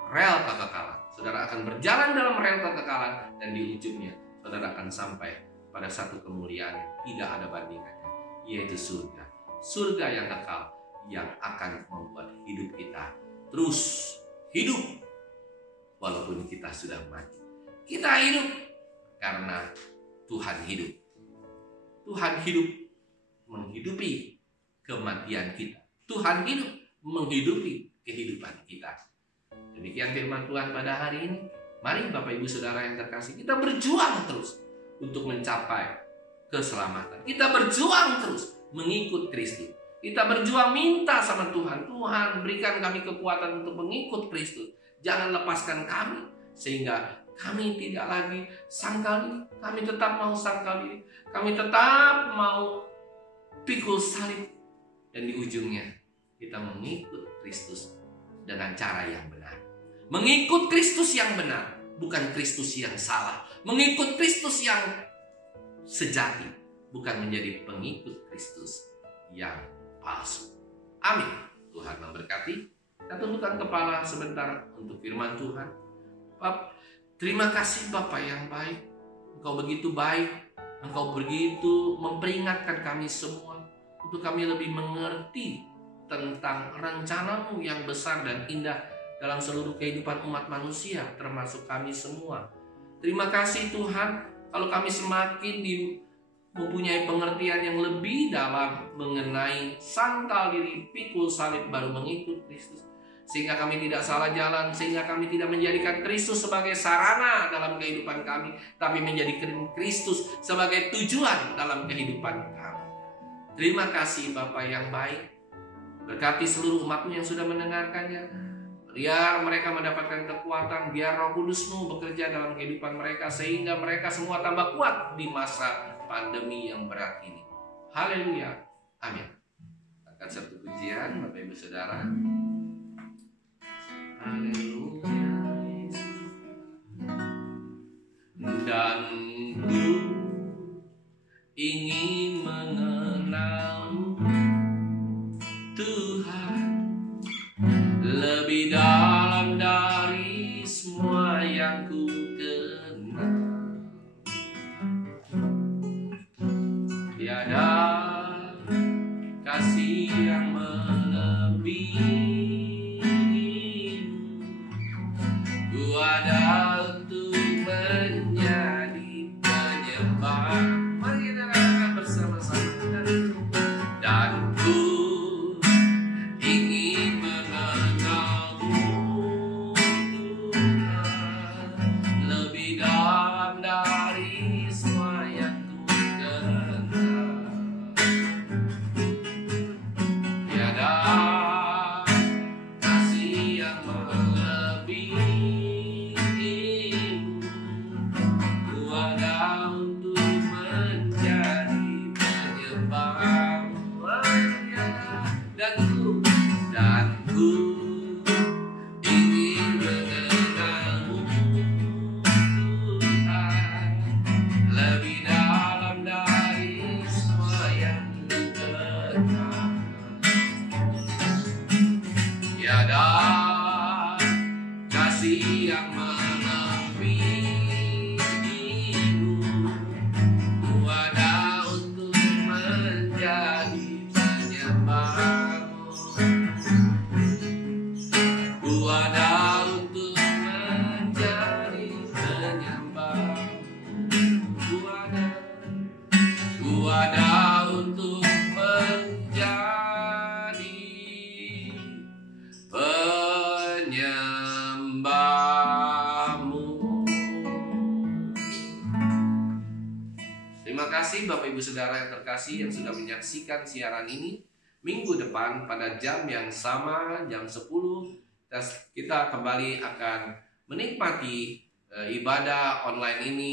rel kekekalan. Saudara akan berjalan dalam rel kekekalan dan di ujungnya saudara akan sampai pada satu kemuliaan yang tidak ada bandingannya, yaitu surga. Surga yang kekal yang akan membuat hidup kita terus hidup walaupun kita sudah mati. Kita hidup karena Tuhan hidup. Tuhan hidup menghidupi kematian kita. Tuhan hidup menghidupi kehidupan kita. Demikian firman Tuhan pada hari ini. Mari Bapak Ibu Saudara yang terkasih, kita berjuang terus untuk mencapai keselamatan. Kita berjuang terus mengikut Kristus. Kita berjuang minta sama Tuhan, Tuhan berikan kami kekuatan untuk mengikut Kristus. Jangan lepaskan kami sehingga kami tidak lagi sangkal diri. Kami tetap mau sangkal diri. Kami tetap mau pikul salib. Dan di ujungnya kita mengikut Kristus dengan cara yang benar. Mengikut Kristus yang benar, bukan Kristus yang salah. Mengikut Kristus yang sejati, bukan menjadi pengikut Kristus yang palsu. Amin. Tuhan memberkati. Kita tundukkan kepala sebentar untuk firman Tuhan. Terima kasih Bapa yang baik. Engkau begitu baik. Engkau begitu memperingatkan kami semua untuk kami lebih mengerti tentang rencana-Mu yang besar dan indah dalam seluruh kehidupan umat manusia, termasuk kami semua. Terima kasih Tuhan, kalau kami semakin mempunyai pengertian yang lebih dalam mengenai sangkal diri, pikul salib, baru mengikut Kristus. Sehingga kami tidak salah jalan, sehingga kami tidak menjadikan Kristus sebagai sarana dalam kehidupan kami, tapi menjadikan Kristus sebagai tujuan dalam kehidupan kami. Terima kasih Bapa yang baik. Berkati seluruh umat-Mu yang sudah mendengarkannya. Biar mereka mendapatkan kekuatan, biar Roh Kudus-Mu bekerja dalam kehidupan mereka, sehingga mereka semua tambah kuat di masa pandemi yang berat ini. Haleluya. Amin. Akan satu pujian Bapak Ibu Saudara. Haleluya. Dan ku ingin mengenal Tuhan lebih dalam dari semua yang ku kenal. Tiada kasih yang melebihi. Ku Terima kasih Bapak Ibu Saudara yang terkasih yang sudah menyaksikan siaran ini. Minggu depan pada jam yang sama, jam 10, kita kembali akan menikmati ibadah online ini.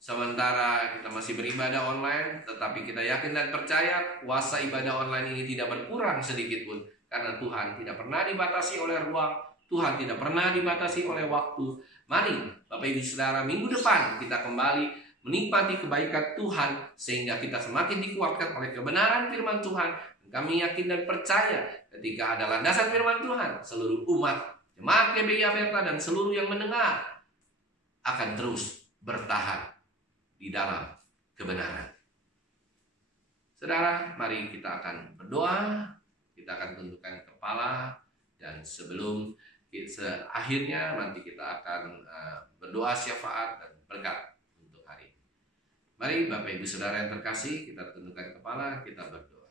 Sementara kita masih beribadah online, tetapi kita yakin dan percaya kuasa ibadah online ini tidak berkurang sedikit pun. Karena Tuhan tidak pernah dibatasi oleh ruang, Tuhan tidak pernah dibatasi oleh waktu. Mari Bapak Ibu Saudara, minggu depan kita kembali menikmati kebaikan Tuhan, sehingga kita semakin dikuatkan oleh kebenaran firman Tuhan. Kami yakin dan percaya ketika ada landasan firman Tuhan, seluruh umat, jemaat GBI Aberta dan seluruh yang mendengar akan terus bertahan di dalam kebenaran. Saudara, mari kita akan berdoa, kita akan tundukkan kepala, dan sebelum akhirnya nanti kita akan berdoa syafaat dan berkat untuk hari ini. Mari Bapak Ibu Saudara yang terkasih, kita tundukkan kepala, kita berdoa.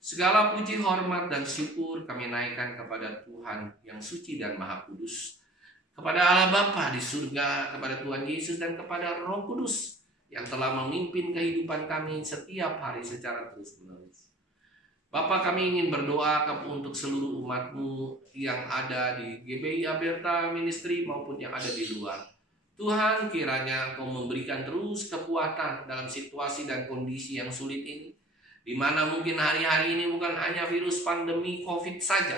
Segala puji, hormat, dan syukur kami naikkan kepada Tuhan yang suci dan maha kudus, kepada Allah Bapa di surga, kepada Tuhan Yesus, dan kepada Roh Kudus yang telah memimpin kehidupan kami setiap hari secara terus-menerus. Bapa, kami ingin berdoa untuk seluruh umat-Mu yang ada di GBI Aberta Ministry maupun yang ada di luar. Tuhan, kiranya Engkau memberikan terus kekuatan dalam situasi dan kondisi yang sulit ini, di mana mungkin hari-hari ini bukan hanya virus pandemi COVID saja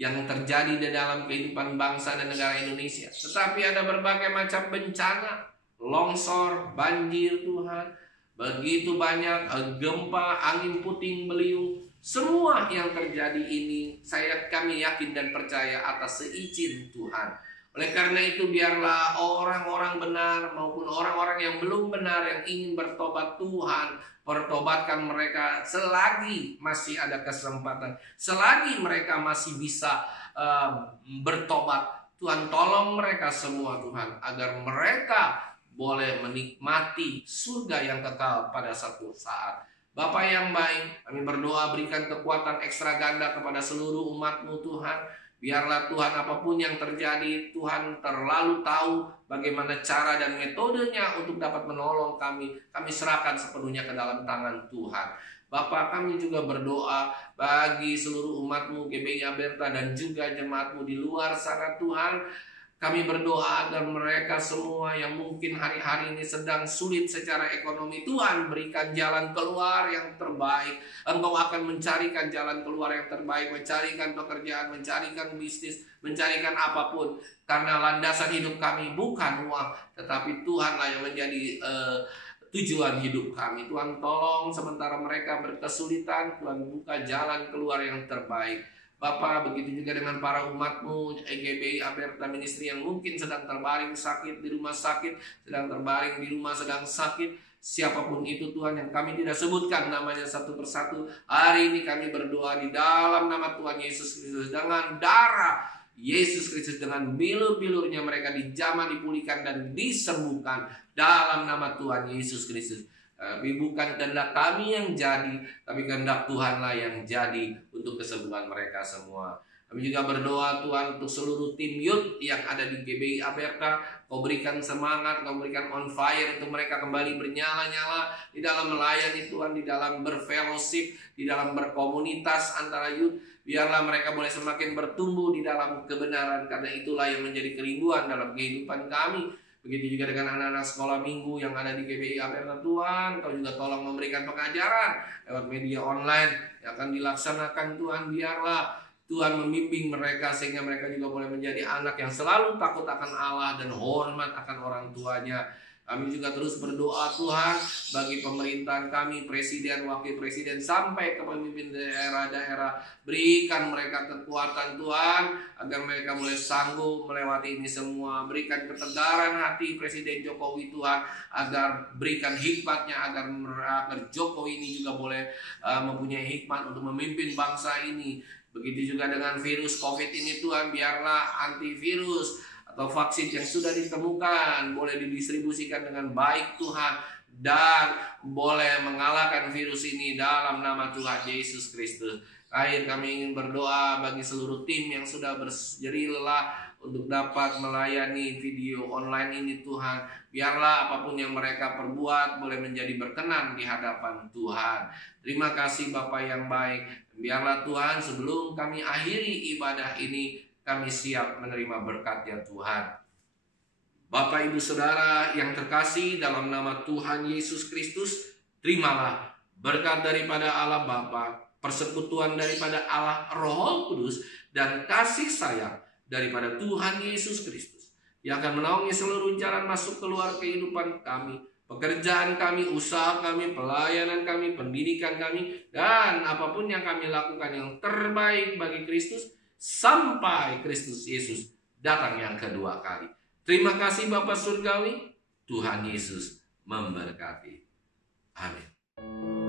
yang terjadi di dalam kehidupan bangsa dan negara Indonesia, tetapi ada berbagai macam bencana, longsor, banjir Tuhan, begitu banyak gempa, angin puting beliung, semua yang terjadi ini kami yakin dan percaya atas seizin Tuhan. Oleh karena itu biarlah orang-orang benar maupun orang-orang yang belum benar yang ingin bertobat, Tuhan pertobatkan mereka selagi masih ada kesempatan, selagi mereka masih bisa bertobat. Tuhan tolong mereka semua Tuhan, agar mereka boleh menikmati surga yang kekal pada satu saat. Bapa yang baik, kami berdoa berikan kekuatan ekstra ganda kepada seluruh umat-Mu Tuhan. Biarlah Tuhan apapun yang terjadi, Tuhan terlalu tahu bagaimana cara dan metodenya untuk dapat menolong kami. Kami serahkan sepenuhnya ke dalam tangan Tuhan. Bapa, kami juga berdoa bagi seluruh umat-Mu GBI Aberta dan juga jemaat-Mu di luar sana Tuhan. Kami berdoa agar mereka semua yang mungkin hari-hari ini sedang sulit secara ekonomi, Tuhan berikan jalan keluar yang terbaik. Engkau akan mencarikan jalan keluar yang terbaik, mencarikan pekerjaan, mencarikan bisnis, mencarikan apapun. Karena landasan hidup kami bukan uang, tetapi Tuhanlah yang menjadi tujuan hidup kami. Tuhan tolong sementara mereka berkesulitan, Tuhan buka jalan keluar yang terbaik. Bapa, begitu juga dengan para umat-Mu GBI Aberta Ministry yang mungkin sedang terbaring sakit di rumah sakit, sedang terbaring di rumah sedang sakit, siapapun itu Tuhan yang kami tidak sebutkan namanya satu persatu, hari ini kami berdoa di dalam nama Tuhan Yesus Kristus, dengan darah Yesus Kristus, dengan bilur-bilurnya mereka dijamah, dipulihkan dan disembuhkan dalam nama Tuhan Yesus Kristus. Tapi bukan kehendak kami yang jadi, tapi kehendak Tuhanlah yang jadi untuk kesembuhan mereka semua. Kami juga berdoa Tuhan untuk seluruh tim youth yang ada di GBI Aberta. Kau berikan semangat, Kau berikan on fire untuk mereka kembali bernyala-nyala di dalam melayani Tuhan, di dalam berfellowship, di dalam berkomunitas antara youth. Biarlah mereka boleh semakin bertumbuh di dalam kebenaran, karena itulah yang menjadi kerinduan dalam kehidupan kami. Begitu juga dengan anak-anak sekolah minggu yang ada di GBI Aberta Tuhan. Kau juga tolong memberikan pengajaran lewat media online yang akan dilaksanakan Tuhan. Biarlah Tuhan membimbing mereka sehingga mereka juga boleh menjadi anak yang selalu takut akan Allah dan hormat akan orang tuanya. Kami juga terus berdoa Tuhan bagi pemerintahan kami, presiden, wakil presiden, sampai ke pemimpin daerah-daerah. Berikan mereka kekuatan Tuhan, agar mereka boleh sanggup melewati ini semua. Berikan ketegaran hati Presiden Jokowi Tuhan, agar berikan hikmatnya, agar Jokowi ini juga boleh mempunyai hikmat untuk memimpin bangsa ini. Begitu juga dengan virus COVID ini Tuhan, biarlah antivirus atau vaksin yang sudah ditemukan boleh didistribusikan dengan baik Tuhan, dan boleh mengalahkan virus ini dalam nama Tuhan Yesus Kristus. Terakhir kami ingin berdoa bagi seluruh tim yang sudah berjeri lelah untuk dapat melayani video online ini Tuhan. Biarlah apapun yang mereka perbuat boleh menjadi berkenan di hadapan Tuhan. Terima kasih Bapa yang baik. Biarlah Tuhan sebelum kami akhiri ibadah ini, kami siap menerima berkat ya Tuhan. Bapak Ibu Saudara yang terkasih, dalam nama Tuhan Yesus Kristus, terimalah berkat daripada Allah Bapa, persekutuan daripada Allah Roh Kudus, dan kasih sayang daripada Tuhan Yesus Kristus yang akan menaungi seluruh jalan masuk keluar kehidupan kami, pekerjaan kami, usaha kami, pelayanan kami, pendidikan kami, dan apapun yang kami lakukan yang terbaik bagi Kristus sampai Kristus Yesus datang yang kedua kali. Terima kasih Bapa Surgawi, Tuhan Yesus memberkati. Amin.